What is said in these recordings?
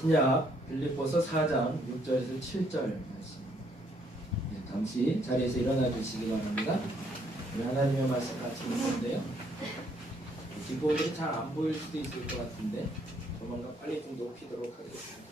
신약 빌립보서 4장 6절에서 7절 말씀. 잠시 자리에서 일어나 주시기 바랍니다. 우리 하나님의 말씀 같이 읽는데요. 기본이 잘 안 보일 수도 있을 것 같은데 조만간 빨리 좀 높이도록 하겠습니다.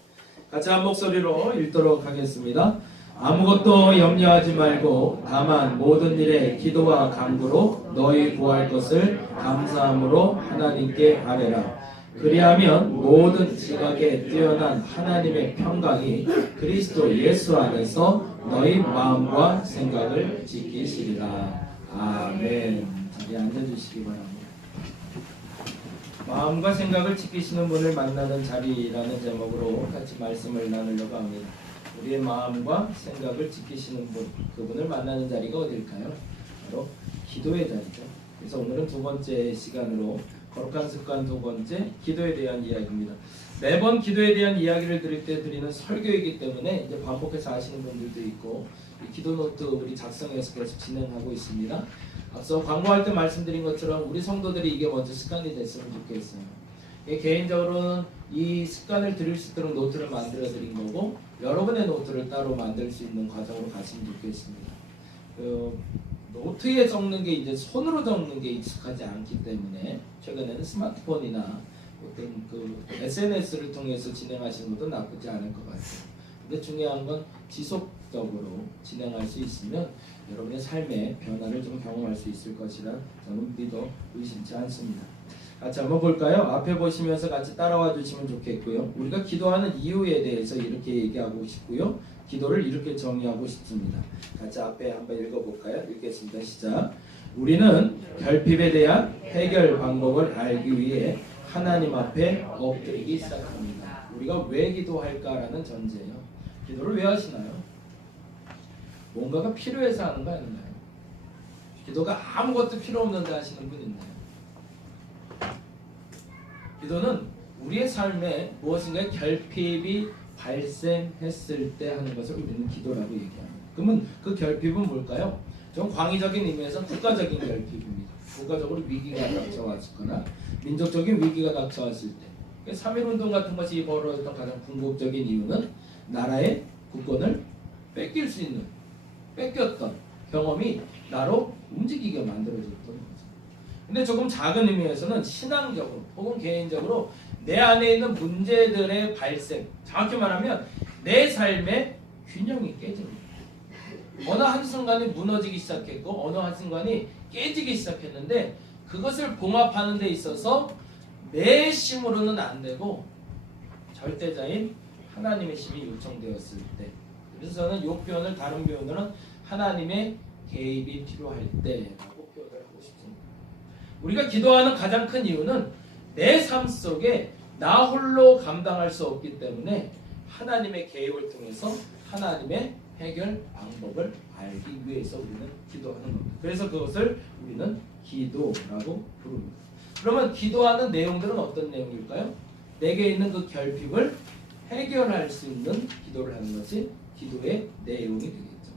같이 한 목소리로 읽도록 하겠습니다. 아무것도 염려하지 말고 다만 모든 일에 기도와 간구로 너희 구할 것을 감사함으로 하나님께 아뢰라. 그리하면 모든 지각에 뛰어난 하나님의 평강이 그리스도 예수 안에서 너희 마음과 생각을 지키시리라. 아멘. 자리에 앉아주시기 바랍니다. 마음과 생각을 지키시는 분을 만나는 자리라는 제목으로 같이 말씀을 나누려고 합니다. 우리의 마음과 생각을 지키시는 분, 그분을 만나는 자리가 어딜까요? 바로 기도의 자리죠. 그래서 오늘은 두 번째 시간으로 거룩한 습관 두 번째, 기도에 대한 이야기입니다. 매번 기도에 대한 이야기를 드릴 때 드리는 설교이기 때문에 이제 반복해서 하시는 분들도 있고, 이 기도 노트 우리 작성해서 계속 진행하고 있습니다. 앞서 광고할 때 말씀드린 것처럼 우리 성도들이 이게 먼저 습관이 됐으면 좋겠어요. 개인적으로는 이 습관을 들일 수 있도록 노트를 만들어 드린 거고, 여러분의 노트를 따로 만들 수 있는 과정으로 가시면 좋겠습니다. 노트에 적는 게 이제 손으로 적는 게 익숙하지 않기 때문에 최근에는 스마트폰이나 어떤 그 SNS를 통해서 진행하시는 것도 나쁘지 않을 것 같아요. 근데 중요한 건 지속적으로 진행할 수 있으면 여러분의 삶의 변화를 좀 경험할 수 있을 것이라 저는 믿어 의심치 않습니다. 같이 한번 볼까요? 앞에 보시면서 같이 따라와 주시면 좋겠고요. 우리가 기도하는 이유에 대해서 이렇게 얘기하고 싶고요. 기도를 이렇게 정의하고 싶습니다. 같이 앞에 한번 읽어볼까요? 읽겠습니다. 시작. 우리는 결핍에 대한 해결 방법을 알기 위해 하나님 앞에 엎드리기 시작합니다. 우리가 왜 기도할까라는 전제예요. 기도를 왜 하시나요? 뭔가가 필요해서 하는 거 아닌가요? 기도가 아무것도 필요 없는데 하시는 분 있나요? 기도는 우리의 삶에 무엇인가 결핍이 발생했을 때 하는 것을 우리는 기도라고 얘기합니다. 그러면 그 결핍은 뭘까요? 좀 광의적인 의미에서 국가적인 결핍입니다. 국가적으로 위기가 닥쳐왔거나 민족적인 위기가 닥쳐왔을 때 3.1운동 같은 것이 벌어졌던 가장 궁극적인 이유는 나라의 국권을 뺏길 수 있는, 뺏겼던 경험이 나로 움직이게 만들어졌던 거죠. 근데 조금 작은 의미에서는 신앙적으로 혹은 개인적으로 내 안에 있는 문제들의 발생, 정확히 말하면 내 삶의 균형이 깨집니다. 어느 한순간이 무너지기 시작했고 어느 한순간이 깨지기 시작했는데 그것을 봉합하는 데 있어서 내 힘으로는 안 되고 절대자인 하나님의 힘이 요청되었을 때, 그래서 저는 이 표현을 다른 표현으로는 하나님의 개입이 필요할 때라고 표현을 하고 싶습니다. 우리가 기도하는 가장 큰 이유는 내 삶 속에 나 홀로 감당할 수 없기 때문에 하나님의 개입을 통해서 하나님의 해결 방법을 알기 위해서 우리는 기도하는 겁니다. 그래서 그것을 우리는 기도라고 부릅니다. 그러면 기도하는 내용들은 어떤 내용일까요? 내게 있는 그 결핍을 해결할 수 있는 기도를 하는 것이 기도의 내용이 되겠죠.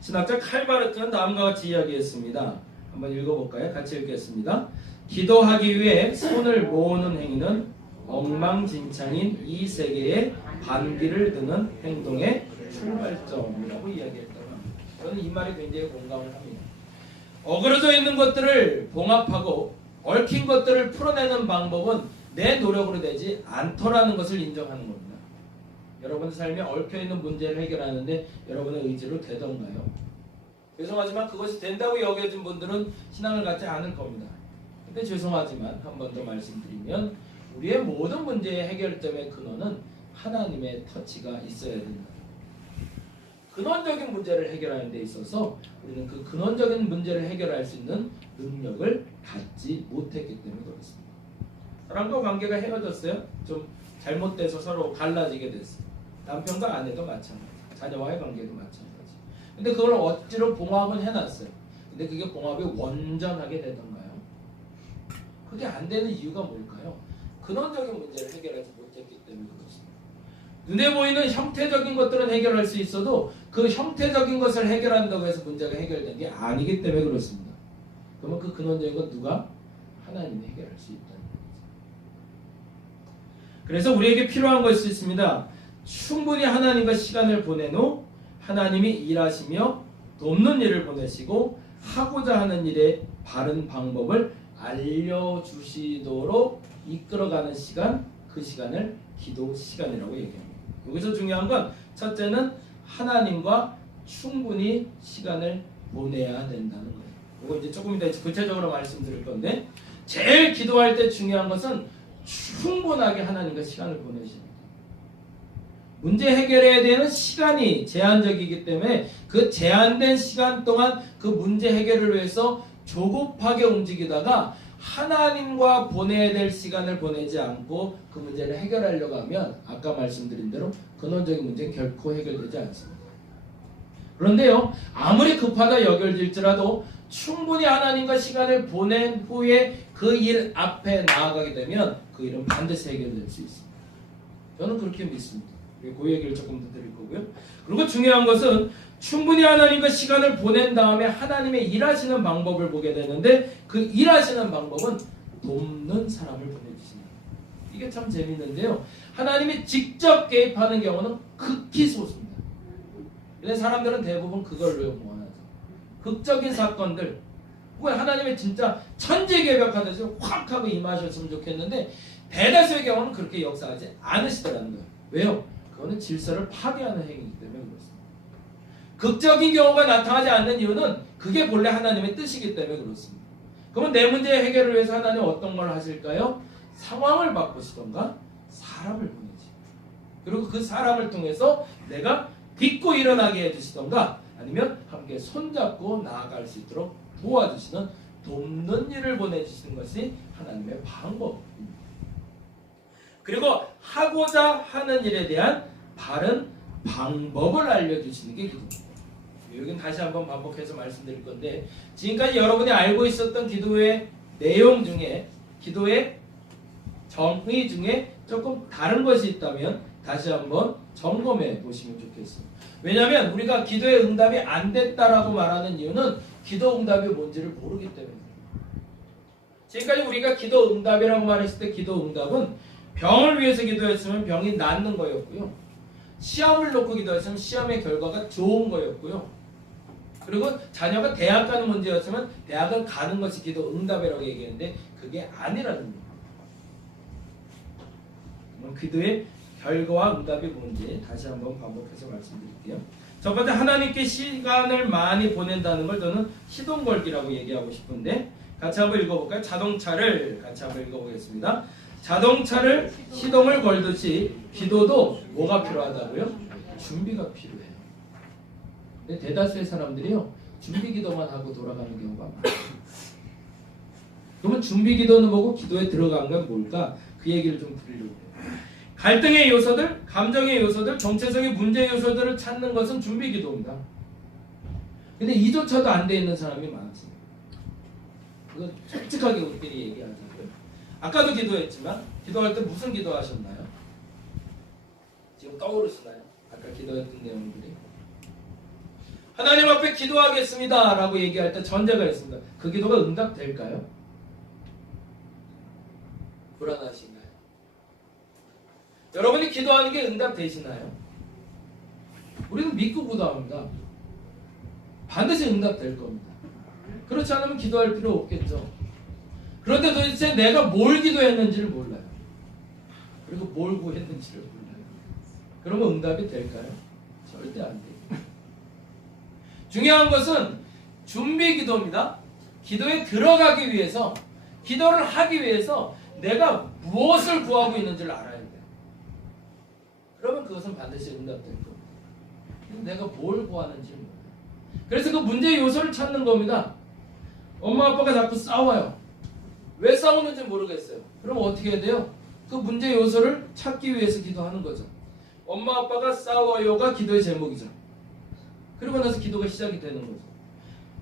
신학자 칼바르트는 다음과 같이 이야기했습니다. 한번 읽어볼까요? 같이 읽겠습니다. 기도하기 위해 손을 모으는 행위는 엉망진창인 이 세계에 반기를 드는 행동의 출발점이라고 이야기했다고 합니다. 저는 이 말에 굉장히 공감을 합니다. 어그러져 있는 것들을 봉합하고 얽힌 것들을 풀어내는 방법은 내 노력으로 되지 않더라는 것을 인정하는 겁니다. 여러분의 삶에 얽혀있는 문제를 해결하는데 여러분의 의지로 되던가요? 죄송하지만 그것이 된다고 여겨진 분들은 신앙을 갖지 않을 겁니다. 근데 죄송하지만 한 번 더 말씀드리면 우리의 모든 문제의 해결점의 근원은 하나님의 터치가 있어야 된다. 근원적인 문제를 해결하는 데 있어서 우리는 그 근원적인 문제를 해결할 수 있는 능력을 갖지 못했기 때문에 그렇습니다. 사람과 관계가 헤어졌어요. 좀 잘못돼서 서로 갈라지게 됐어요. 남편과 아내도 마찬가지, 자녀와의 관계도 마찬가지. 근데 그걸 억지로 봉합은 해놨어요. 근데 그게 봉합이 원전하게 되던가요? 그게 안 되는 이유가 뭘까요? 근원적인 문제를 해결하지 못했기 때문에 그렇습니다. 눈에 보이는 형태적인 것들은 해결할 수 있어도 그 형태적인 것을 해결한다고 해서 문제가 해결된 게 아니기 때문에 그렇습니다. 그러면 그 근원적인 건 누가? 하나님이 해결할 수 있다는 거죠. 그래서 우리에게 필요한 것이 있습니다. 충분히 하나님과 시간을 보낸 후 하나님이 일하시며 돕는 일을 보내시고 하고자 하는 일의 바른 방법을 알려주시도록 이끌어가는 시간, 그 시간을 기도 시간이라고 얘기합니다. 여기서 중요한 건 첫째는 하나님과 충분히 시간을 보내야 된다는 거예요. 이거 이제 조금 이따 구체적으로 말씀드릴 건데, 제일 기도할 때 중요한 것은 충분하게 하나님과 시간을 보내시는 거예요. 문제 해결해야 되는 시간이 제한적이기 때문에 그 제한된 시간 동안 그 문제 해결을 위해서 조급하게 움직이다가 하나님과 보내야 될 시간을 보내지 않고 그 문제를 해결하려고 하면 아까 말씀드린 대로 근원적인 문제는 결코 해결되지 않습니다. 그런데요, 아무리 급하다 여겨질지라도 충분히 하나님과 시간을 보낸 후에 그 일 앞에 나아가게 되면 그 일은 반드시 해결될 수 있습니다. 저는 그렇게 믿습니다. 그 얘기를 조금 더 드릴 거고요. 그리고 중요한 것은 충분히 하나님과 시간을 보낸 다음에 하나님의 일하시는 방법을 보게 되는데, 그 일하시는 방법은 돕는 사람을 보내주시는 거예요. 이게 참 재밌는데요, 하나님이 직접 개입하는 경우는 극히 소수입니다. 근데 사람들은 대부분 그걸 원하죠. 극적인 사건들, 혹은 하나님의 진짜 천지개벽하듯이 확 하고 임하셨으면 좋겠는데 대다수의 경우는 그렇게 역사하지 않으시더라는 거예요. 왜요? 그거는 질서를 파괴하는 행위이기 때문에 그렇습니다. 극적인 경우가 나타나지 않는 이유는 그게 본래 하나님의 뜻이기 때문에 그렇습니다. 그러면 내 문제의 해결을 위해서 하나님은 어떤 걸 하실까요? 상황을 바꾸시던가 사람을 보내지. 그리고 그 사람을 통해서 내가 딛고 일어나게 해주시던가 아니면 함께 손잡고 나아갈 수 있도록 도와주시는 돕는 일을 보내주시는 것이 하나님의 방법입니다. 그리고 하고자 하는 일에 대한 바른 방법을 알려주시는 게 기도입니다. 여기는 다시 한번 반복해서 말씀드릴 건데, 지금까지 여러분이 알고 있었던 기도의 내용 중에, 기도의 정의 중에 조금 다른 것이 있다면 다시 한번 점검해 보시면 좋겠습니다. 왜냐하면 우리가 기도의 응답이 안 됐다라고 말하는 이유는 기도 응답이 뭔지를 모르기 때문입니다. 지금까지 우리가 기도 응답이라고 말했을 때 기도 응답은 병을 위해서 기도했으면 병이 낫는 거였고요, 시험을 놓고 기도했으면 시험의 결과가 좋은 거였고요, 그리고 자녀가 대학 가는 문제였으면 대학을 가는 것이 기도 응답이라고 얘기했는데 그게 아니라는 겁니다. 그럼 기도의 결과와 응답이 뭔지 다시 한번 반복해서 말씀드릴게요. 첫 번째, 하나님께 시간을 많이 보낸다는 걸 저는 시동 걸기라고 얘기하고 싶은데, 같이 한번 읽어볼까요? 자동차를 같이 한번 읽어보겠습니다. 자동차를 시동을 걸듯이 기도도 뭐가 필요하다고요? 준비가 필요해요. 근데 대다수의 사람들이요, 준비 기도만 하고 돌아가는 경우가 많아요. 그러면 준비 기도는 뭐고 기도에 들어간 건 뭘까? 그 얘기를 좀 드리려고 해요. 갈등의 요소들, 감정의 요소들, 정체성의 문제 요소들을 찾는 것은 준비 기도입니다. 근데 이조차도 안 돼 있는 사람이 많습니다. 이건 솔직하게 우리끼리 얘기하자고요. 아까도 기도했지만 기도할 때 무슨 기도하셨나요? 지금 떠오르시나요? 아까 기도했던 내용들이. 하나님 앞에 기도하겠습니다 라고 얘기할 때 전제가 있습니다. 그 기도가 응답될까요? 불안하신가요? 여러분이 기도하는 게 응답되시나요? 우리는 믿고 기도합니다. 반드시 응답될 겁니다. 그렇지 않으면 기도할 필요 없겠죠. 그런데 도대체 내가 뭘 기도했는지를 몰라요. 그리고 뭘 구했는지를 몰라요. 그러면 응답이 될까요? 절대 안 돼요. 중요한 것은 준비 기도입니다. 기도에 들어가기 위해서, 기도를 하기 위해서 내가 무엇을 구하고 있는지를 알아야 돼요. 그러면 그것은 반드시 응답될 겁니다. 근데 내가 뭘 구하는지 몰라요. 그래서 그 문제 요소를 찾는 겁니다. 엄마 아빠가 자꾸 싸워요. 왜 싸우는지 모르겠어요. 그럼 어떻게 해야 돼요? 그 문제 요소를 찾기 위해서 기도하는 거죠. 엄마 아빠가 싸워요가 기도의 제목이죠. 그러고 나서 기도가 시작이 되는 거죠.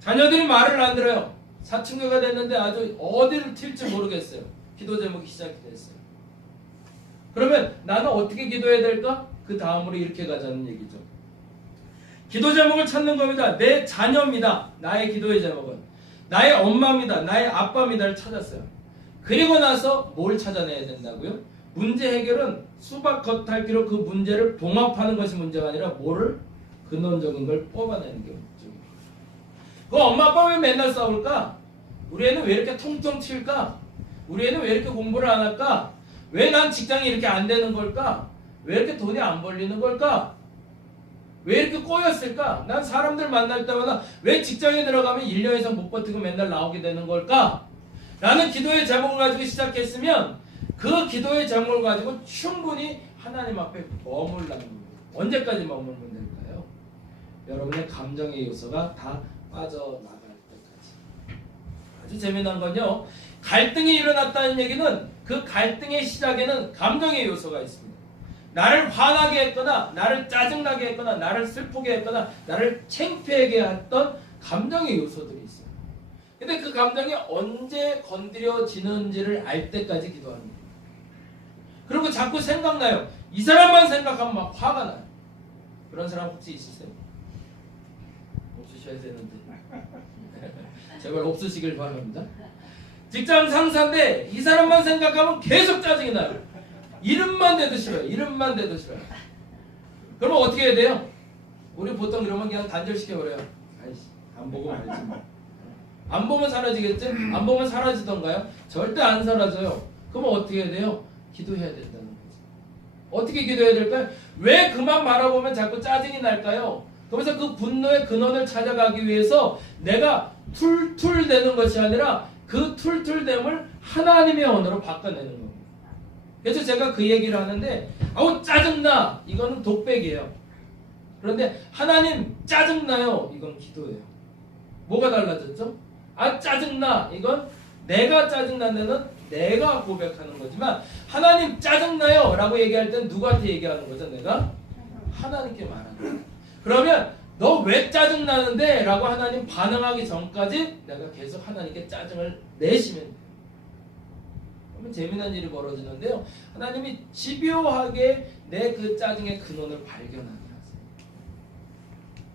자녀들이 말을 안 들어요. 사춘기가 됐는데 아주 어디를 튈지 모르겠어요. 기도 제목이 시작이 됐어요. 그러면 나는 어떻게 기도해야 될까? 그 다음으로 이렇게 가자는 얘기죠. 기도 제목을 찾는 겁니다. 내 자녀입니다. 나의 기도의 제목은. 나의 엄마입니다. 나의 아빠입니다를 찾았어요. 그리고 나서 뭘 찾아내야 된다고요? 문제 해결은 수박 겉핥기로 그 문제를 봉합하는 것이 문제가 아니라 뭐를? 근원적인 걸 뽑아내는 게 문제입니다. 그 엄마 아빠 왜 맨날 싸울까? 우리 애는 왜 이렇게 통통 튈까? 우리 애는 왜 이렇게 공부를 안 할까? 왜 난 직장이 이렇게 안 되는 걸까? 왜 이렇게 돈이 안 벌리는 걸까? 왜 이렇게 꼬였을까? 난 사람들 만날 때마다 왜 직장에 들어가면 1년 이상 못 버티고 맨날 나오게 되는 걸까? 라는 기도의 제목을 가지고 시작했으면 그 기도의 제목을 가지고 충분히 하나님 앞에 머물라는 겁니다. 언제까지 머물면 될까요? 여러분의 감정의 요소가 다 빠져나갈 때까지. 아주 재미난 건요, 갈등이 일어났다는 얘기는 그 갈등의 시작에는 감정의 요소가 있습니다. 나를 화나게 했거나 나를 짜증나게 했거나 나를 슬프게 했거나 나를 창피하게 했던 감정의 요소들이 있어요. 근데 그 감정이 언제 건드려지는지를 알 때까지 기도합니다. 그리고 자꾸 생각나요. 이 사람만 생각하면 막 화가 나요. 그런 사람 혹시 있으세요? 없으셔야 되는데 제발 없으시길 바랍니다. 직장 상사인데 이 사람만 생각하면 계속 짜증이 나요. 이름만 대도 싫어요. 이름만 대도 싫어요. 그러면 어떻게 해야 돼요? 우리 보통 그러면 그냥 단절시켜버려요. 아이씨, 안 보고 말지 뭐. 안 보면 사라지겠지? 안 보면 사라지던가요? 절대 안 사라져요. 그러면 어떻게 해야 돼요? 기도해야 된다는 거죠. 어떻게 기도해야 될까요? 왜 그만 바라보면 자꾸 짜증이 날까요? 그러면서 그 분노의 근원을 찾아가기 위해서 내가 툴툴대는 것이 아니라 그 툴툴됨을 하나님의 언어로 바꿔내는 겁니다. 그래서 제가 그 얘기를 하는데 아우 짜증나! 이거는 독백이에요. 그런데 하나님 짜증나요? 이건 기도예요. 뭐가 달라졌죠? 아 짜증나! 이건 내가 짜증난다는 내가 고백하는 거지만 하나님 짜증나요! 라고 얘기할 땐 누구한테 얘기하는 거죠? 내가? 하나님께 말하는 거예요. 그러면 너 왜 짜증나는데? 라고 하나님 반응하기 전까지 내가 계속 하나님께 짜증을 내시면 돼요. 그러면 재미난 일이 벌어지는데요. 하나님이 집요하게 내 그 짜증의 근원을 발견하게 하세요.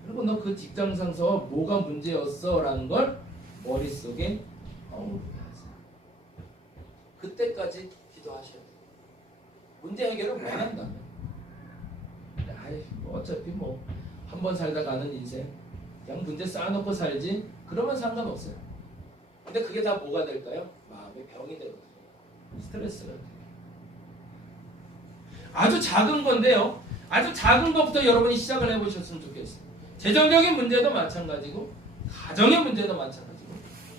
그리고 너 그 직장 상사와 뭐가 문제였어? 라는 걸 머릿속에 떠오르게 하세요. 그때까지 기도하셔야 돼요. 문제 해결을 원한다면 뭐 어차피 뭐 한 번 살다 가는 인생 그냥 문제 쌓아놓고 살지 그러면 상관없어요. 근데 그게 다 뭐가 될까요? 마음의 병이 되거든요. 스트레스가 돼요. 아주 작은 건데요. 아주 작은 것부터 여러분이 시작을 해보셨으면 좋겠어요. 재정적인 문제도 마찬가지고 가정의 문제도 마찬가지고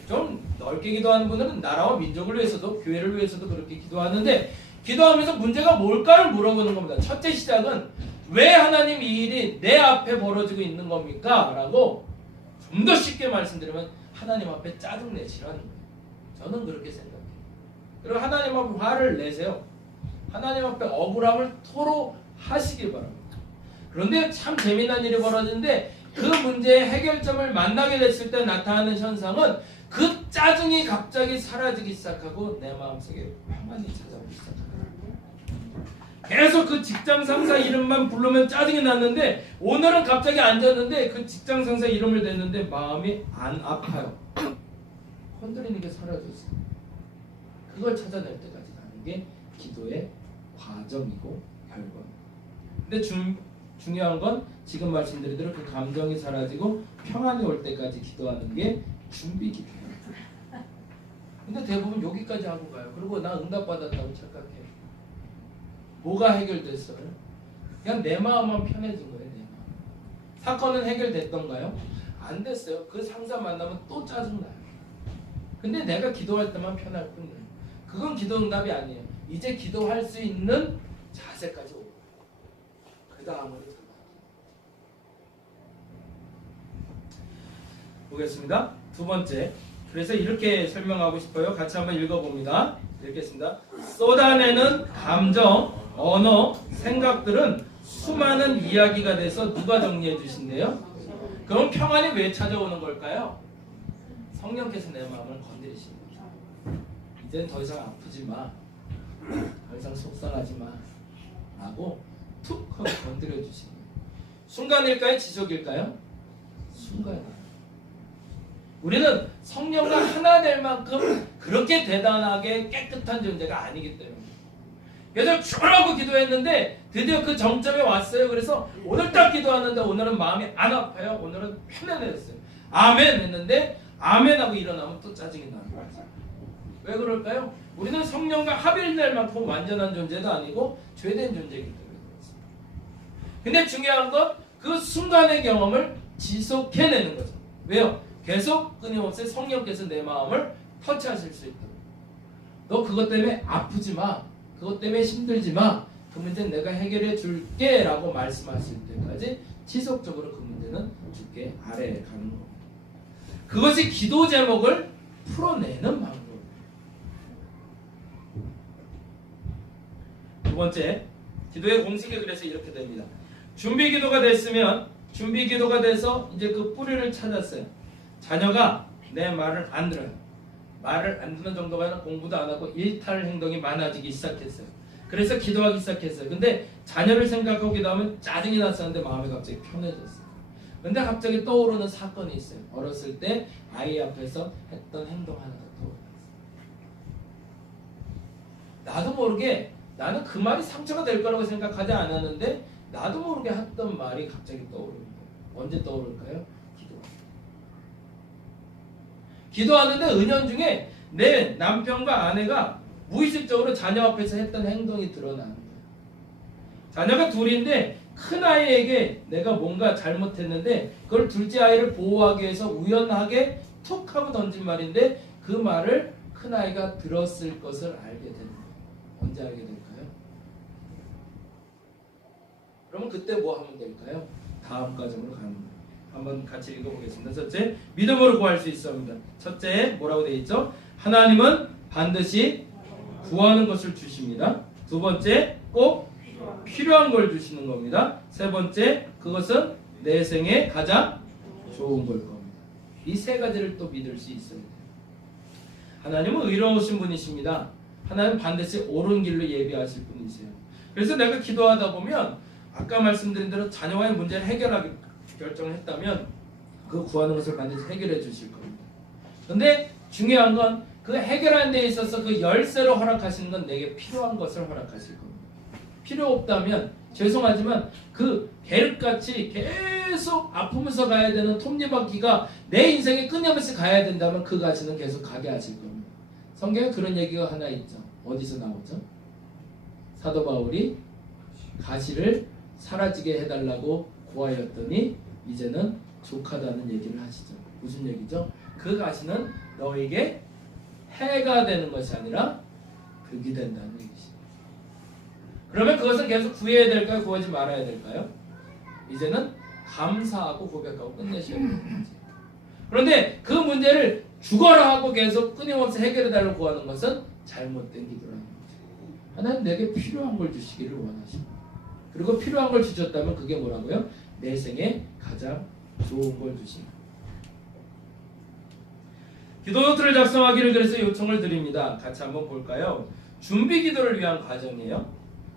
좀 넓게 기도하는 분들은 나라와 민족을 위해서도 교회를 위해서도 그렇게 기도하는데 기도하면서 문제가 뭘까를 물어보는 겁니다. 첫째 시작은 왜 하나님 이 일이 내 앞에 벌어지고 있는 겁니까? 라고 좀 더 쉽게 말씀드리면 하나님 앞에 짜증내시라는 거예요. 저는 그렇게 생각해요. 그리고 하나님 앞에 화를 내세요. 하나님 앞에 억울함을 토로하시기 바랍니다. 그런데 참 재미난 일이 벌어지는데 그 문제의 해결점을 만나게 됐을 때 나타나는 현상은 그 짜증이 갑자기 사라지기 시작하고 내 마음속에 평안이 찾아오기 시작합니다. 계속 그 직장 상사 이름만 부르면 짜증이 났는데 오늘은 갑자기 앉았는데 그 직장 상사 이름을 댔는데 마음이 안 아파요. 건드리는 게 사라졌어요. 그걸 찾아낼 때까지 가는 게 기도의 과정이고 결과입니다. 근데 중요한 건 지금 말씀드린 대로 그 감정이 사라지고 평안이 올 때까지 기도하는 게 준비 기도예요. 근데 대부분 여기까지 하고 가요. 그리고 나 응답받았다고 착각해요. 뭐가 해결됐어요? 그냥 내 마음만 편해진 거예요. 내 마음. 사건은 해결됐던가요? 안 됐어요. 그 상사 만나면 또 짜증나요. 근데 내가 기도할 때만 편할 뿐이에요. 그건 기도 응답이 아니에요. 이제 기도할 수 있는 자세까지 오고 그 다음으로 보겠습니다. 두 번째. 그래서 이렇게 설명하고 싶어요. 같이 한번 읽어봅니다. 읽겠습니다. 쏟아내는 감정, 언어, 생각들은 수많은 이야기가 돼서 누가 정리해 주신대요? 그럼 평안이 왜 찾아오는 걸까요? 성령께서 내 마음을 건드리시는 거죠. 이제는 더 이상 아프지 마. 더 이상 속상하지 마. 라고 툭 하고 건드려 주시는 거예요. 순간일까요? 지속일까요? 순간이에요. 우리는 성령과 하나 될 만큼 그렇게 대단하게 깨끗한 존재가 아니기 때문에 계속 죽으라고 기도했는데 드디어 그 정점에 왔어요. 그래서 오늘 딱 기도하는데 오늘은 마음이 안 아파요. 오늘은 편안해졌어요. 아멘 했는데 아멘 하고 일어나면 또 짜증이 나는 거예요. 왜 그럴까요? 우리는 성령과 합일될 만큼 완전한 존재도 아니고 죄된 존재이기 때문에 그렇습니다. 근데 중요한 건 그 순간의 경험을 지속해내는 거죠. 왜요? 계속 끊임없이 성령께서 내 마음을 터치하실 수 있도록. 너 그것 때문에 아프지 마. 그것 때문에 힘들지 마. 그 문제는 내가 해결해 줄게 라고 말씀하실 때까지 지속적으로 그 문제는 주께 아래에 가는 겁니다. 그것이 기도 제목을 풀어내는 방법입니다. 두 번째, 기도의 공식이 그래서 이렇게 됩니다. 준비 기도가 됐으면 준비 기도가 돼서 이제 그 뿌리를 찾았어요. 자녀가 내 말을 안 들어요. 말을 안 듣는 정도가 아니라 공부도 안 하고 일탈 행동이 많아지기 시작했어요. 그래서 기도하기 시작했어요. 근데 자녀를 생각하고 기도하면 짜증이 났었는데 마음이 갑자기 편해졌어요. 근데 갑자기 떠오르는 사건이 있어요. 어렸을 때 아이 앞에서 했던 행동 하나가 떠올랐어요. 나도 모르게 나는 그 말이 상처가 될 거라고 생각하지 않았는데 나도 모르게 했던 말이 갑자기 떠오릅니다. 언제 떠오를까요? 기도하는데 은연중에 내 남편과 아내가 무의식적으로 자녀 앞에서 했던 행동이 드러나는 거예요. 자녀가 둘인데 큰 아이에게 내가 뭔가 잘못했는데 그걸 둘째 아이를 보호하기 위해서 우연하게 툭 하고 던진 말인데 그 말을 큰 아이가 들었을 것을 알게 되는 거예요. 언제 알게 될까요? 그러면 그때 뭐 하면 될까요? 다음 과정으로 가는 거예요. 한번 같이 읽어보겠습니다. 첫째, 믿음으로 구할 수 있습니다. 첫째, 뭐라고 되어 있죠? 하나님은 반드시 구하는 것을 주십니다. 두 번째, 꼭 필요한 걸 주시는 겁니다. 세 번째, 그것은 내 생에 가장 좋은 걸 겁니다. 이 세 가지를 또 믿을 수 있어야 돼요. 하나님은 의로우신 분이십니다. 하나님은 반드시 옳은 길로 예비하실 분이세요. 그래서 내가 기도하다 보면 아까 말씀드린 대로 자녀와의 문제를 해결하기 결정을 했다면 그 구하는 것을 반드시 해결해 주실 겁니다. 근데 중요한 건 그 해결하는 데 있어서 그 열쇠로 허락하시는 건 내게 필요한 것을 허락하실 겁니다. 필요 없다면 죄송하지만 그 계륵같이 계속 아프면서 가야 되는 톱니바퀴가 내 인생에 끊임없이 가야 된다면 그 가시는 계속 가게 하실 겁니다. 성경에 그런 얘기가 하나 있죠. 어디서 나오죠? 사도 바울이 가시를 사라지게 해달라고 구하였더니 이제는 족하다는 얘기를 하시죠. 무슨 얘기죠? 그 가시는 너에게 해가 되는 것이 아니라 득이 된다는 얘기죠. 그러면 그것은 계속 구해야 될까요? 구하지 말아야 될까요? 이제는 감사하고 고백하고 끝내셔야 되는 거지. 그런데 그 문제를 죽어라 하고 계속 끊임없이 해결해달라고 구하는 것은 잘못된 기도라는 거죠. 하나님 내게 필요한 걸 주시기를 원하십니다. 그리고 필요한 걸 주셨다면 그게 뭐라고요? 내 생에 가장 좋은 걸 주십니다. 기도 노트를 작성하기를 그래서 요청을 드립니다. 같이 한번 볼까요? 준비 기도를 위한 과정이에요.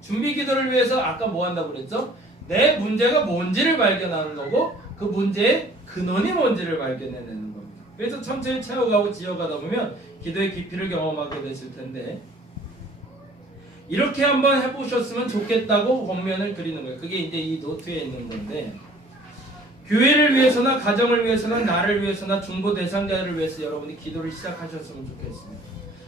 준비 기도를 위해서 아까 뭐 한다고 그랬죠? 내 문제가 뭔지를 발견하는 거고 그 문제의 근원이 뭔지를 발견해내는 겁니다. 그래서 천천히 채워가고 지어가다 보면 기도의 깊이를 경험하게 되실 텐데 이렇게 한번 해보셨으면 좋겠다고 본면을 그리는 거예요. 그게 이제 이 노트에 있는 건데 교회를 위해서나 가정을 위해서나 나를 위해서나 중보 대상자를 위해서 여러분이 기도를 시작하셨으면 좋겠습니다.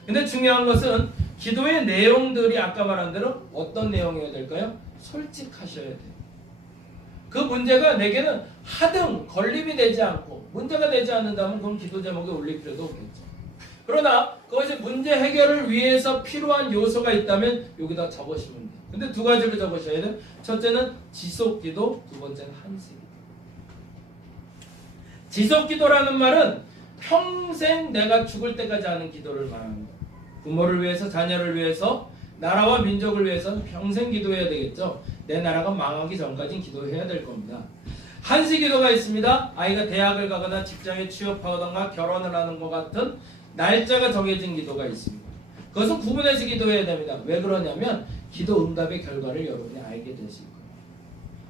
근데 중요한 것은 기도의 내용들이 아까 말한 대로 어떤 내용이어야 될까요? 솔직하셔야 돼요. 그 문제가 내게는 하등 걸림이 되지 않고 문제가 되지 않는다면 그건 기도 제목에 올릴 필요도 없겠죠. 그러나 그것이 문제 해결을 위해서 필요한 요소가 있다면 여기다 적으시면 돼요. 근데 두 가지를 적으셔야 돼요. 첫째는 지속기도, 두 번째는 한식기도. 지속기도라는 말은 평생 내가 죽을 때까지 하는 기도를 말합니다. 부모를 위해서, 자녀를 위해서, 나라와 민족을 위해서는 평생 기도해야 되겠죠. 내 나라가 망하기 전까지는 기도해야 될 겁니다. 한시기도가 있습니다. 아이가 대학을 가거나 직장에 취업하거나 결혼을 하는 것 같은 날짜가 정해진 기도가 있습니다. 그것은 구분해서 기도해야 됩니다. 왜 그러냐면 기도 응답의 결과를 여러분이 알게 되실 거예요.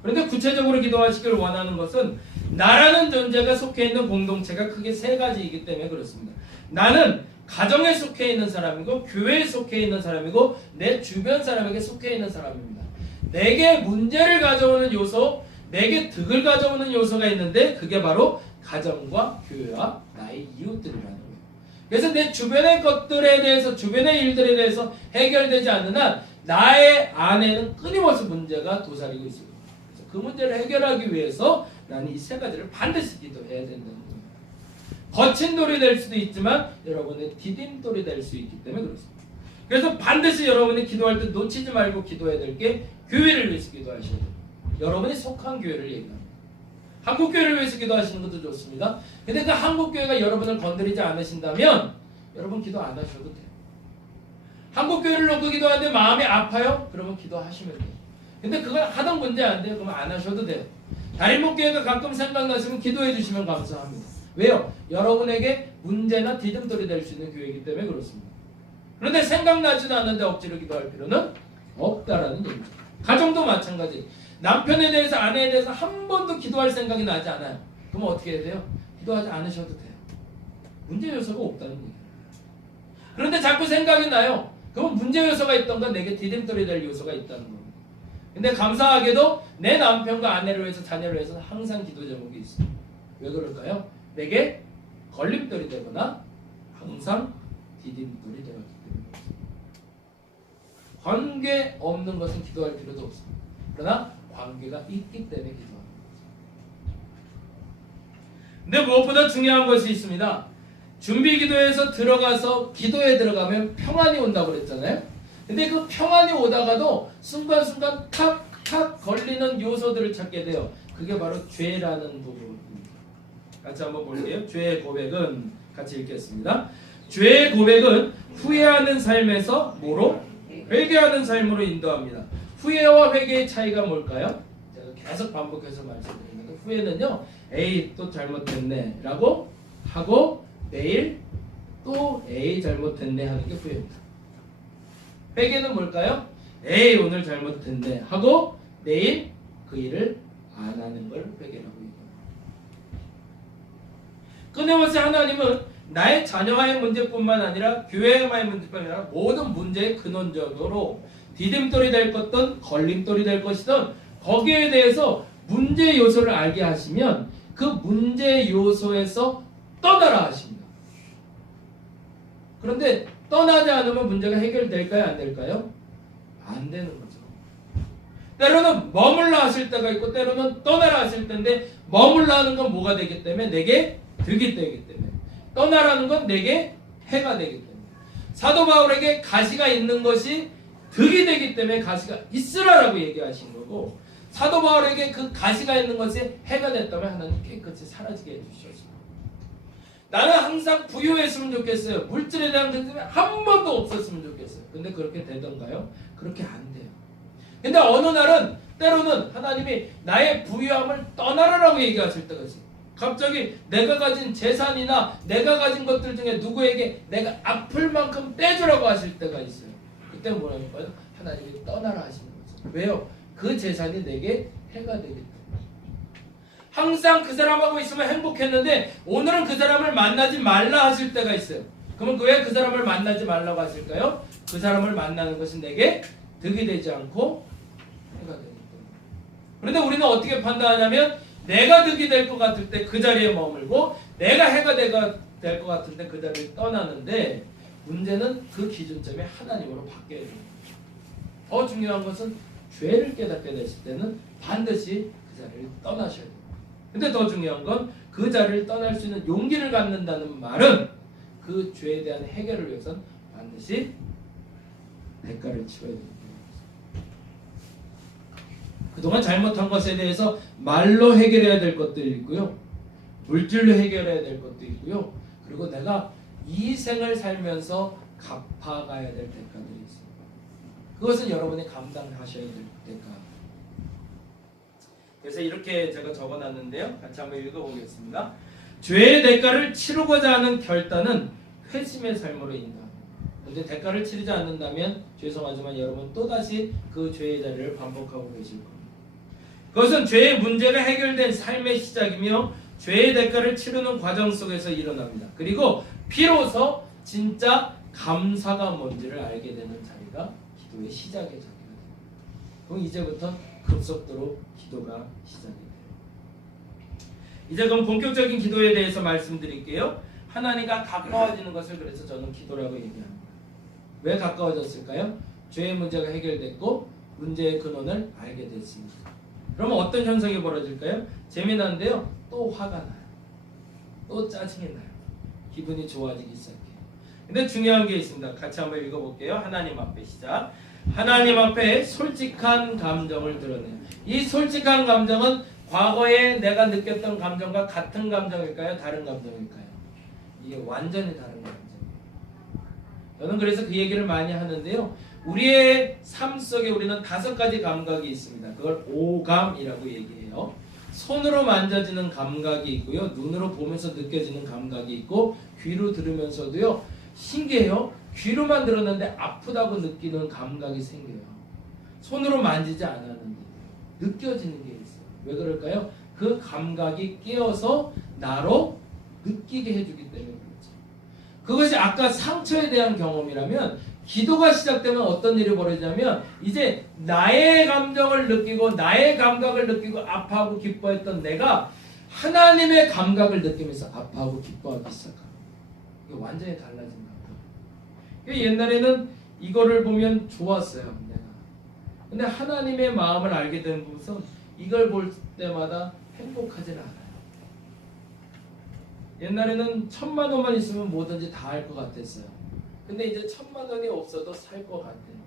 그런데 구체적으로 기도하시길 원하는 것은 나라는 존재가 속해 있는 공동체가 크게 세 가지이기 때문에 그렇습니다. 나는 가정에 속해 있는 사람이고 교회에 속해 있는 사람이고 내 주변 사람에게 속해 있는 사람입니다. 내게 문제를 가져오는 요소, 내게 득을 가져오는 요소가 있는데 그게 바로 가정과 교회와 나의 이웃들이라는 거예요. 그래서 내 주변의 것들에 대해서, 주변의 일들에 대해서 해결되지 않는 한 나의 안에는 끊임없이 문제가 도사리고 있습니다. 그래서 그 문제를 해결하기 위해서 나는 이 세 가지를 반드시 기도해야 된다는 거예요. 거친 돌이 될 수도 있지만 여러분의 디딤돌이 될 수 있기 때문에 그렇습니다. 그래서 반드시 여러분이 기도할 때 놓치지 말고 기도해야 될 게 교회를 위해서 기도하셔야 돼요. 여러분이 속한 교회를 얘기합니다. 한국교회를 위해서 기도하시는 것도 좋습니다. 근데 그 한국교회가 여러분을 건드리지 않으신다면 여러분 기도 안 하셔도 돼요. 한국교회를 놓고 기도하는데 마음이 아파요? 그러면 기도하시면 돼요. 근데 그걸 하던 문제 안 돼요? 그러면 안 하셔도 돼요. 다림목교회가 가끔 생각나시면 기도해 주시면 감사합니다. 왜요? 여러분에게 문제나 디딤돌이 될 수 있는 교회이기 때문에 그렇습니다. 그런데 생각나지도 않는데 억지로 기도할 필요는 없다라는 얘기죠. 가정도 마찬가지. 남편에 대해서, 아내에 대해서 한 번도 기도할 생각이 나지 않아요. 그럼 어떻게 해야 돼요? 기도하지 않으셔도 돼요. 문제 요소가 없다는 얘기예요. 그런데 자꾸 생각이 나요. 그러면 문제 요소가 있던가 내게 디딤돌이 될 요소가 있다는 겁니다. 근데 감사하게도 내 남편과 아내를 위해서, 자녀를 위해서 항상 기도 제목이 있어요. 왜 그럴까요? 내게 걸림돌이 되거나 항상 디딤돌이 되었기 때문에. 관계 없는 것은 기도할 필요도 없습니다. 그러나 관계가 있기 때문에 기도하는 거죠. 근데 무엇보다 중요한 것이 있습니다. 준비 기도에서 들어가서 기도에 들어가면 평안이 온다고 그랬잖아요. 근데 그 평안이 오다가도 순간순간 탁탁 걸리는 요소들을 찾게 돼요. 그게 바로 죄라는 부분입니다. 같이 한번 볼게요. 죄의 고백은 같이 읽겠습니다. 죄의 고백은 후회하는 삶에서 뭐로? 회개하는 삶으로 인도합니다. 후회와 회개의 차이가 뭘까요? 제가 계속 반복해서 말씀드리는데 후회는요, 에이 또 잘못했네 라고 하고 내일 또 에이 잘못했네 하는 게 후회입니다. 회개는 뭘까요? 에이 오늘 잘못했네 하고 내일 그 일을 안 하는 걸 회개라고 얘기합니다. 끊임없이 하나님은 나의 자녀와의 문제뿐만 아니라 교회와의 문제뿐만 아니라 모든 문제의 근원적으로 디딤돌이 될 것든 걸림돌이 될 것이든 거기에 대해서 문제 요소를 알게 하시면 그 문제 요소에서 떠나라 하십니다. 그런데 떠나지 않으면 문제가 해결될까요? 안 될까요? 안 되는 거죠. 때로는 머물라 하실 때가 있고 때로는 떠나라 하실 때인데 머물라 하는 건 뭐가 되기 때문에 내게 득이 되기 때문에 떠나라는 건 내게 해가 되기 때문에 사도 바울에게 가시가 있는 것이 득이 되기 때문에 가시가 있으라라고 얘기하신 거고 사도 바울에게 그 가시가 있는 것이 해가 됐다면 하나님 깨끗이 사라지게 해주셨습니다. 나는 항상 부유했으면 좋겠어요. 물질에 대한 것들이 한 번도 없었으면 좋겠어요. 근데 그렇게 되던가요? 그렇게 안 돼요. 근데 어느 날은 때로는 하나님이 나의 부유함을 떠나라라고 얘기하실 때가 있어요. 갑자기 내가 가진 재산이나 내가 가진 것들 중에 누구에게 내가 아플 만큼 떼주라고 하실 때가 있어요. 그때 뭐라니까요? 하나님이 떠나라 하시는 거죠. 왜요? 그 재산이 내게 해가 되기 때문에. 항상 그 사람하고 있으면 행복했는데 오늘은 그 사람을 만나지 말라 하실 때가 있어요. 그러면 왜 그 사람을 만나지 말라고 하실까요? 그 사람을 만나는 것은 내게 득이 되지 않고 해가 되기 때문에. 그런데 우리는 어떻게 판단하냐면 내가 득이 될 것 같을 때 그 자리에 머물고 내가 해가 될 것 같을 때 그 자리를 떠나는데 문제는 그 기준점이 하나님으로 바뀌어야 됩니다. 더 중요한 것은 죄를 깨닫게 되실 때는 반드시 그 자리를 떠나셔야 됩니다. 근데 더 중요한 건 그 자리를 떠날 수 있는 용기를 갖는다는 말은 그 죄에 대한 해결을 위해서는 반드시 대가를 치러야 됩니다. 그동안 잘못한 것에 대해서 말로 해결해야 될 것도 있고요. 물질로 해결해야 될 것도 있고요. 그리고 내가 이 생을 살면서 갚아가야 될 대가들이 있습니다. 그것은 여러분이 감당하셔야 될 대가. 그래서 이렇게 제가 적어놨는데요. 같이 한번 읽어보겠습니다. 죄의 대가를 치르고자 하는 결단은 회심의 삶으로 인도합니다. 그런데 대가를 치르지 않는다면 죄송하지만 여러분 또다시 그 죄의 자리를 반복하고 계실 겁니다. 그것은 죄의 문제가 해결된 삶의 시작이며 죄의 대가를 치르는 과정 속에서 일어납니다. 그리고 비로소 진짜 감사가 뭔지를 알게 되는 자리가 기도의 시작의 자리가 돼요. 그럼 이제부터 급속도로 기도가 시작이 돼요. 이제 그럼 본격적인 기도에 대해서 말씀드릴게요. 하나님과 가까워지는 것을 그래서 저는 기도라고 얘기합니다. 왜 가까워졌을까요? 죄의 문제가 해결됐고 문제의 근원을 알게 됐습니다. 그러면 어떤 현상이 벌어질까요? 재미난데요. 또 화가 나요. 또 짜증이 나요. 기분이 좋아지기 시작해요. 근데 중요한 게 있습니다. 같이 한번 읽어볼게요. 하나님 앞에 시작. 하나님 앞에 솔직한 감정을 드러내요. 이 솔직한 감정은 과거에 내가 느꼈던 감정과 같은 감정일까요? 다른 감정일까요? 이게 완전히 다른 감정이에요. 저는 그래서 그 얘기를 많이 하는데요. 우리의 삶 속에 우리는 5가지 감각이 있습니다. 그걸 오감이라고 얘기해요. 손으로 만져지는 감각이 있고요. 눈으로 보면서 느껴지는 감각이 있고 귀로 들으면서도요. 신기해요. 귀로만 들었는데 아프다고 느끼는 감각이 생겨요. 손으로 만지지 않았는데 느껴지는 게 있어요. 왜 그럴까요? 그 감각이 끼어서 나로 느끼게 해주기 때문에 그렇죠. 그것이 아까 상처에 대한 경험이라면 기도가 시작되면 어떤 일이 벌어지냐면 이제 나의 감정을 느끼고 나의 감각을 느끼고 아파하고 기뻐했던 내가 하나님의 감각을 느끼면서 아파하고 기뻐하기 시작합니다. 이게 완전히 달라진 거예요. 옛날에는 이거를 보면 좋았어요. 내가. 근데 하나님의 마음을 알게 된 것은 이걸 볼 때마다 행복하지는 않아요. 옛날에는 1,000만 원만 있으면 뭐든지 다 할 것 같았어요. 근데 이제 1,000만 원이 없어도 살 것 같아요.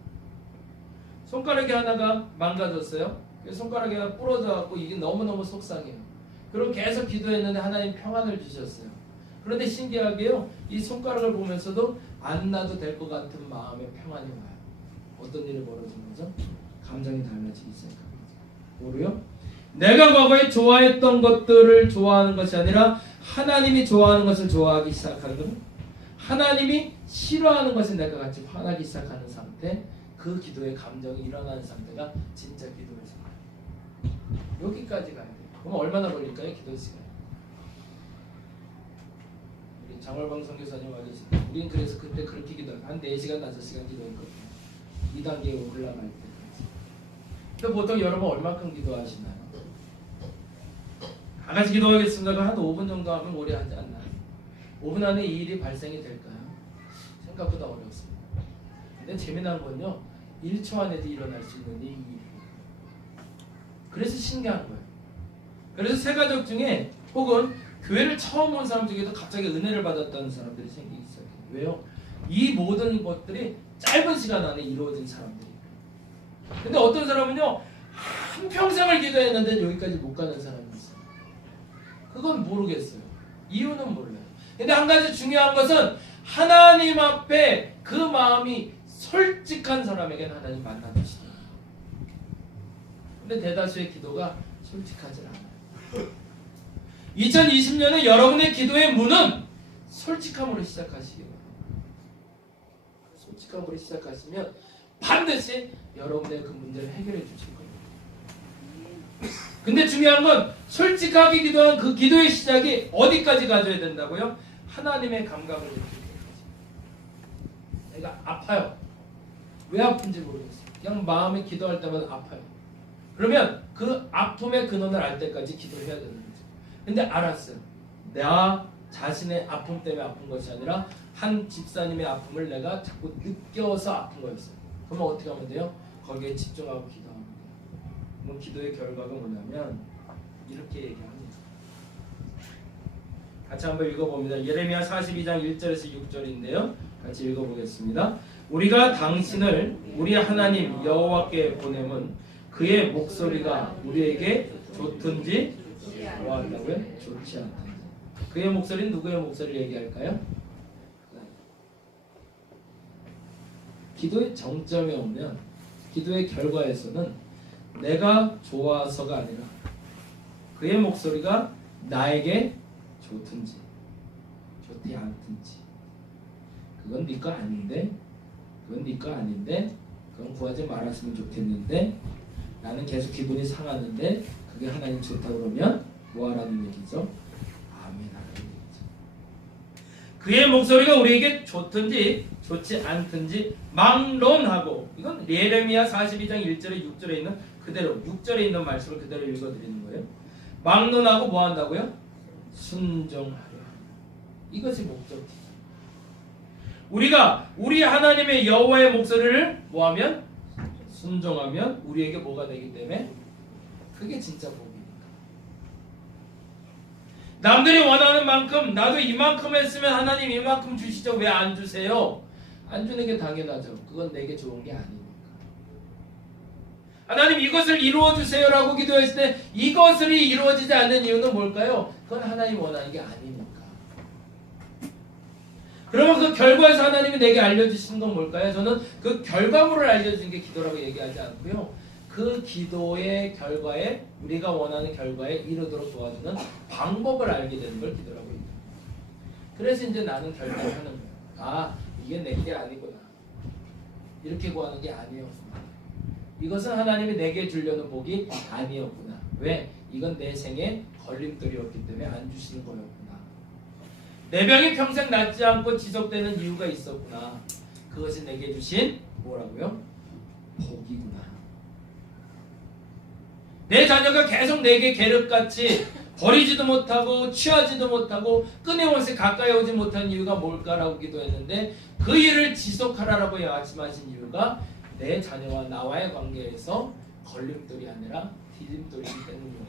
손가락이 하나가 망가졌어요. 손가락이 하나 부러져갖고 이게 너무너무 속상해요. 그럼 계속 기도했는데 하나님 평안을 주셨어요. 그런데 신기하게요. 이 손가락을 보면서도 안 놔도 될 것 같은 마음의 평안이 와요. 어떤 일이 벌어진 거죠? 감정이 달라지기 시작합니다. 뭐로요? 내가 과거에 좋아했던 것들을 좋아하는 것이 아니라 하나님이 좋아하는 것을 좋아하기 시작하는 거는 하나님이 싫어하는 것을 내가 같이 화나기 시작하는 상태, 그 기도의 감정이 일어나는 상태가 진짜 기도의 시간. 여기까지 가야 돼요. 그럼 얼마나 걸릴까요? 기도 시간. 우리 장월방 선교사님 와 계시는데 우리는 그래서 그때 그렇게 기도하고 한 4시간, 5시간 기도했거든요. 2단계에 올라갈 때. 근데 보통 여러분 얼마큼 기도하시나요? 다 같이 기도하겠습니다. 한 5분 정도 하면 오래 하지 않나요? 5분 안에 이 일이 발생이 될까요? 생각보다 어렵습니다. 근데 재미난 건요. 1초 안에도 일어날 수 있는 이 일이에요. 그래서 신기한 거예요. 그래서 새 가족 중에 혹은 교회를 처음 온 사람 중에도 갑자기 은혜를 받았다는 사람들이 생기기 시작해요. 왜요? 이 모든 것들이 짧은 시간 안에 이루어진 사람들이에요. 근데 어떤 사람은요. 한평생을 기도했는데 여기까지 못 가는 사람이 있어요. 그건 모르겠어요. 이유는 몰라요. 근데 한 가지 중요한 것은 하나님 앞에 그 마음이 솔직한 사람에게는 하나님 만나주시더라고요. 근데 대다수의 기도가 솔직하지 않아요. 2020년에 여러분의 기도의 문은 솔직함으로 시작하시기 바랍니다. 솔직함으로 시작하시면 반드시 여러분의 그 문제를 해결해 주실 겁니다. 근데 중요한 건 솔직하게 기도한 그 기도의 시작이 어디까지 가져야 된다고요? 하나님의 감각을 느낄 때까지. 내가 아파요. 왜 아픈지 모르겠어요. 그냥 마음에 기도할 때마다 아파요. 그러면 그 아픔의 근원을 알 때까지 기도해야 되는 거죠. 근데 알았어요. 나 자신의 아픔 때문에 아픈 것이 아니라 한 집사님의 아픔을 내가 자꾸 느껴서 아픈 거였어요. 그러면 어떻게 하면 돼요? 거기에 집중하고 기도합니다. 그럼 기도의 결과가 뭐냐면 이렇게 얘기합니다. 같이 한번 읽어봅니다. 예레미야 42장 1절에서 6절인데요. 같이 읽어보겠습니다. 우리가 당신을 우리 하나님 여호와께 보내면 그의 목소리가 우리에게 좋든지 좋아한다고요? 좋지 않든지. 그의 목소리는 누구의 목소리를 얘기할까요? 기도의 정점에 오면 기도의 결과에서는 내가 좋아서가 아니라 그의 목소리가 나에게 좋든지 좋지 않든지 그건 네 거 아닌데 그건 네 거 아닌데 그건 구하지 말았으면 좋겠는데 나는 계속 기분이 상하는데 그게 하나님 좋다 그러면 뭐 하라는 얘기죠? 아멘 하라는 얘기죠. 그의 목소리가 우리에게 좋든지 좋지 않든지 막론하고, 이건 예레미야 42장 1절에 6절에 있는 그대로 6절에 있는 말씀을 그대로 읽어드리는 거예요. 막론하고 뭐 한다고요? 순종하려. 이것이 목적이죠. 우리가 우리 하나님의 여호와의 목소리를 뭐하면? 순종하면 우리에게 뭐가 되기 때문에 그게 진짜 복입니다. 남들이 원하는 만큼 나도 이만큼 했으면 하나님 이만큼 주시죠. 왜 안 주세요? 안 주는 게 당연하죠. 그건 내게 좋은 게 아니니까. 하나님 이것을 이루어 주세요라고 기도했을 때 이것이 이루어지지 않는 이유는 뭘까요? 그건 하나님 원하는 게 아니니까. 그러면 그 결과에서 하나님이 내게 알려주시는 건 뭘까요? 저는 그 결과물을 알려주는 게 기도라고 얘기하지 않고요. 그 기도의 결과에, 우리가 원하는 결과에 이르도록 도와주는 방법을 알게 되는 걸 기도라고 합니다. 그래서 이제 나는 결단을 하는 거예요. 아, 이게 내 게 아니구나. 이렇게 구하는 게 아니었구나. 이것은 하나님이 내게 주려는 복이 아니었구나. 왜? 이건 내 생에 걸림돌이었기 때문에 안 주시는 거였구나. 내 병이 평생 낫지 않고 지속되는 이유가 있었구나. 그것이 내게 주신 뭐라고요? 복이구나. 내 자녀가 계속 내게 계륵같이 버리지도 못하고 취하지도 못하고 끊임없이 가까이 오지 못한 이유가 뭘까라고 기도했는데, 그 일을 지속하라라고 말씀하신 이유가 내 자녀와 나와의 관계에서 걸림돌이 아니라 디딤돌이기 때문입니다.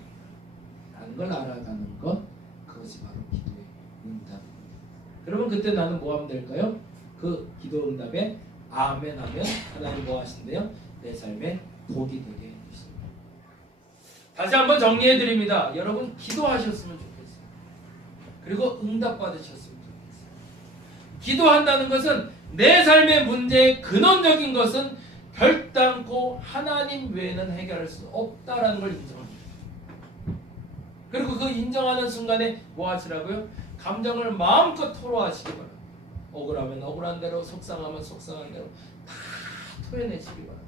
라는 걸 알아가는 것, 그것이 바로 기도의 응답입니다. 그러면 그때 나는 뭐 하면 될까요? 그 기도 응답에 아멘 하면 하나님 뭐 하신대요? 내 삶에 복이 되게 해주십니다. 다시 한번 정리해 드립니다. 여러분 기도하셨으면 좋겠어요. 그리고 응답 받으셨으면 좋겠어요. 기도한다는 것은 내 삶의 문제의 근원적인 것은 결단코 하나님 외에는 해결할 수 없다라는 걸 인정합니다. 그리고 그 인정하는 순간에 뭐 하시라고요? 감정을 마음껏 토로하시기 바랍니다. 억울하면 억울한 대로, 속상하면 속상한 대로 다 토해내시기 바랍니다.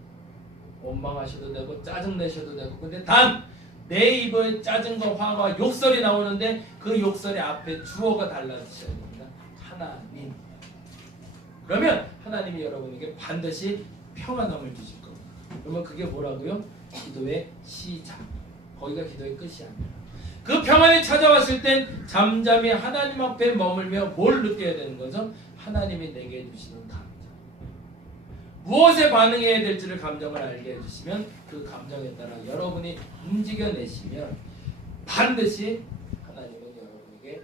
원망하셔도 되고 짜증내셔도 되고, 근데 단 내 입에 짜증과 화가 욕설이 나오는데 그 욕설의 앞에 주어가 달라지셔야 됩니다. 하나님. 그러면 하나님이 여러분에게 반드시 평안함을 주실 겁니다. 그러면 그게 뭐라고요? 기도의 시작. 거기가 기도의 끝이 아니라, 그 평안이 찾아왔을 땐 잠잠히 하나님 앞에 머물며 뭘 느껴야 되는 거죠? 하나님이 내게 해주시는 감정. 무엇에 반응해야 될지를 감정을 알게 해주시면 그 감정에 따라 여러분이 움직여내시면 반드시 하나님은 여러분에게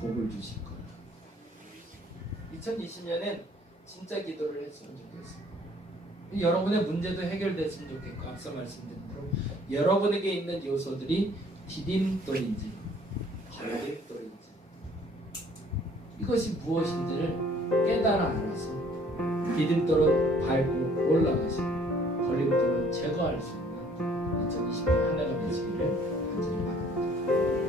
복을 주실 거예요. 2020년엔 진짜 기도를 했으면 좋겠습니다. 여러분의 문제도 해결됐으면 좋겠고, 앞서 말씀드린 대로 여러분에게 있는 요소들이 디딤돌인지 걸림돌인지, 이것이 무엇인지를 깨달아 알아서 디딤돌은 밟고 올라가시고 걸림돌은 제거할 수 있는 2020년 한 해가 되시기를 간절히 바랍니다.